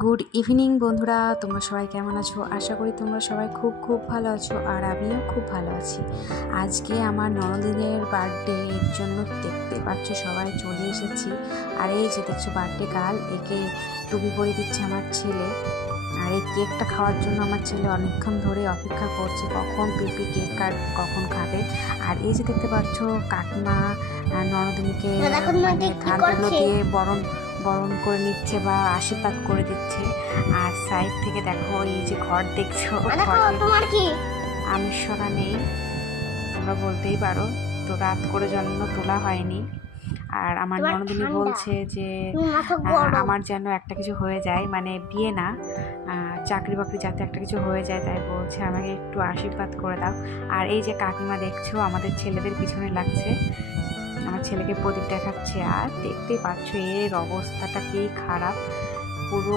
Good evening বন্ধুরা, তোমরা সবাই কেমন আছো? আশা করি তোমরা সবাই খুব খুব ভালো আছো, আর আমিও খুব ভালো আছি। আজকে আমার ননদিনের বার্থডে, এর জন্য দেখতে পাচ্ছ সবাই চলে এসেছি। আর এই যে দেখছো বার্থডে গার্ল, একে টুপি পরিয়ে দিচ্ছে আমার ছেলে। আর এই কেকটা খাওয়ার জন্য আমার ছেলে অনেকক্ষণ ধরে অপেক্ষা করছে, কখন পিপি কেক কখন খাবে। আর এই যে দেখতে পাচ্ছ কাকিমা ননদিনীকে মানে ধান দিয়ে বরণ করে নিচ্ছে বা আশীর্বাদ করে দিচ্ছে। আর সাইড থেকে দেখো এই যে ঘর দেখছো, তোমার কি আমিষরা নেই তোমরা বলতেই পারো, তো রাত করে জন্য তোলা হয়নি। আর আমার ননদিনী বলছে যে আমার যেন একটা কিছু হয়ে যায়, মানে বিয়ে না, চাকরি বাকরি যাতে একটা কিছু হয়ে যায়, তাই বলছে আমাকে একটু আশীর্বাদ করে দাও। আর এই যে কাকিমা দেখছো আমাদের ছেলেদের পিছনে লাগছে, আমার ছেলেকে প্রদীপ দেখাচ্ছে। আর দেখতে পাচ্ছ এর অবস্থাটা কি খারাপ, পুরো